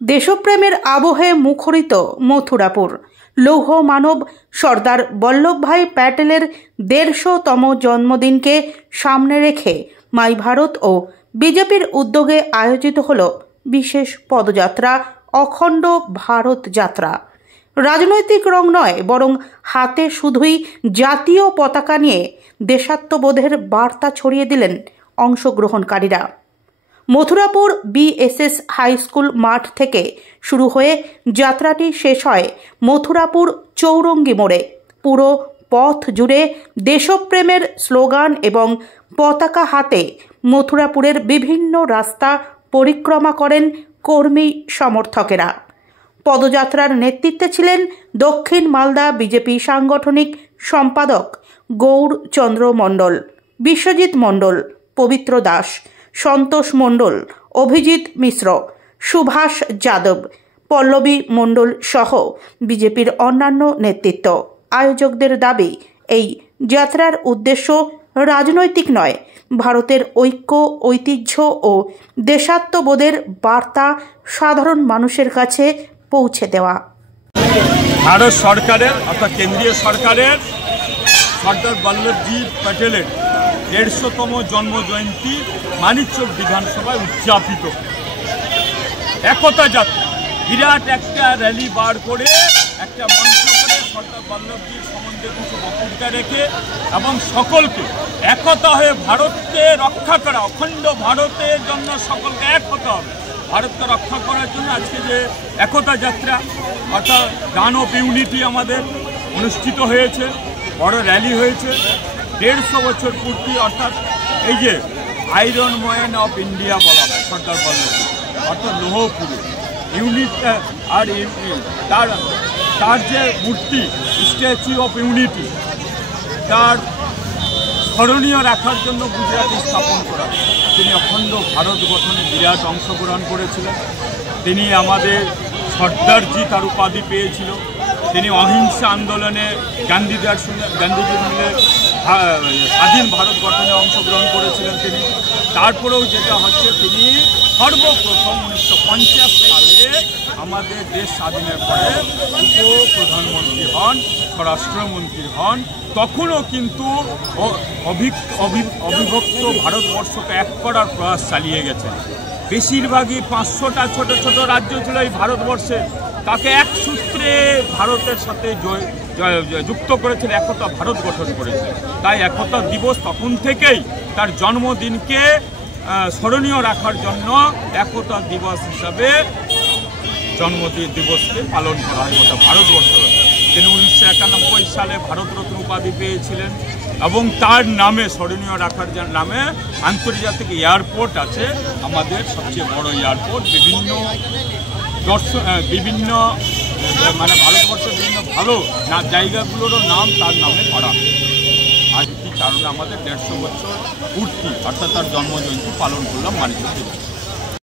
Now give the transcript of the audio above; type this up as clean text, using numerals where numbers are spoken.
দেশপ্রেমের আবহে মুখরিত মথুরাপুর। লৌহ মানব সর্দার বল্লভভাই প্যাটেলের ১৫০তম জন্মদিনকে সামনে রেখে মাই ভারত ও বিজেপির উদ্যোগে আয়োজিত হল বিশেষ পদযাত্রা অখণ্ড ভারত যাত্রা। রাজনৈতিক রং নয়, বরং হাতে শুধুই জাতীয় পতাকা নিয়ে দেশাত্মবোধের বার্তা ছড়িয়ে দিলেন অংশগ্রহণকারীরা। মথুরাপুর বিএসএস হাই স্কুল মাঠ থেকে শুরু হয়ে যাত্রাটি শেষ হয় মথুরাপুর চৌরঙ্গি মোড়ে। পুরো পথ জুড়ে দেশপ্রেমের স্লোগান এবং পতাকা হাতে মথুরাপুরের বিভিন্ন রাস্তা পরিক্রমা করেন কর্মী সমর্থকেরা। পদযাত্রার নেতৃত্বে ছিলেন দক্ষিণ মালদা বিজেপি সাংগঠনিক সম্পাদক গৌরচন্দ্র মণ্ডল, বিশ্বজিৎ মণ্ডল, পবিত্র দাস, সন্তোষ মণ্ডল, অভিজিৎ মিশ্র, সুভাষ যাদব, পল্লবী মণ্ডল সহ বিজেপির অন্যান্য নেতৃত্ব। আয়োজকদের দাবি, এই যাত্রার উদ্দেশ্য রাজনৈতিক নয়, ভারতের ঐক্য, ঐতিহ্য ও দেশাত্মবোধের বার্তা সাধারণ মানুষের কাছে পৌঁছে দেওয়া। ভারত সরকারের অর্থাৎ কেন্দ্রীয় সরকারের সর্দার বল্লভজি প্যাটেলের ১৫০তম জন্মজয়ন্তী মানিকচক বিধানসভায় উদযাপিত। একতা যাত্রা বিরাট একটা র্যালি বার করে একটা মঞ্চ করে সর্দার বল্লভজির সম্বন্ধে কিছু বক্তৃতা রেখে এবং সকলকে একতা হয়ে ভারতকে রক্ষা করা, অখণ্ড ভারতের জন্য সকলকে এক হতে হবে। ভারতকে রক্ষা করার জন্য আজকে যে একতা যাত্রা অর্থাৎ গান অফ ইউনিটি আমাদের অনুষ্ঠিত হয়েছে, বড় র্যালি হয়েছে। ১৫০ বছর পূর্তি, অর্থাৎ এই যে আয়রন ম্যান অফ ইন্ডিয়া বলা হয় সর্দার বল্লভজি, অর্থাৎ লৌহ পুরুষ ইউনিট। আর তার যে মূর্তি স্ট্যাচু অফ ইউনিটি, তার স্মরণীয় রাখার জন্য গুজরাটে স্থাপন করা। তিনি অখণ্ড ভারত গঠনে বিরাট অংশগ্রহণ করেছিলেন। তিনি আমাদের সর্দারজি তার উপাধি পেয়েছিল। তিনি অহিংসা আন্দোলনে গান্ধীজির মিলে স্বাধীন ভারত গঠনে অংশগ্রহণ করেছিলেন তিনি। তারপরেও যেটা হচ্ছে, তিনি সর্বপ্রথম ১৯৫০ সালে আমাদের দেশ স্বাধীনের পরে উপপ্রধানমন্ত্রী হন, স্বরাষ্ট্রমন্ত্রী হন। তখনও কিন্তু অবিভক্ত ভারতবর্ষকে এক করার প্রয়াস চালিয়ে গেছেন। বেশিরভাগই ৫০০টা ছোট ছোট রাজ্য ছিল এই ভারতবর্ষে, তাকে এক সূত্রে ভারতের সাথে যুক্ত করেছিল, একতা ভারত গঠন করেছে। তাই একতা দিবস তখন থেকেই তার জন্মদিনকে স্মরণীয় রাখার জন্য একতা দিবস হিসাবে জন্মদিন দিবসকে পালন করা হয় গোটা ভারতবর্ষ। তিনি ১৯৯১ সালে ভারতরত্ন উপাধি পেয়েছিলেন এবং তার নামে স্মরণীয় রাখার নামে আন্তর্জাতিক এয়ারপোর্ট আছে, আমাদের সবচেয়ে বড় এয়ারপোর্ট। বিভিন্ন মানে ভারতবর্ষের বিভিন্ন ভালো জায়গাগুলোরও নাম তার নামে করা হয়। আজ কি কারণে আমাদের ১৫০ বছর পূর্তি অর্থাৎ তার জন্মজয়ন্তী পালন করলাম মানিকচক।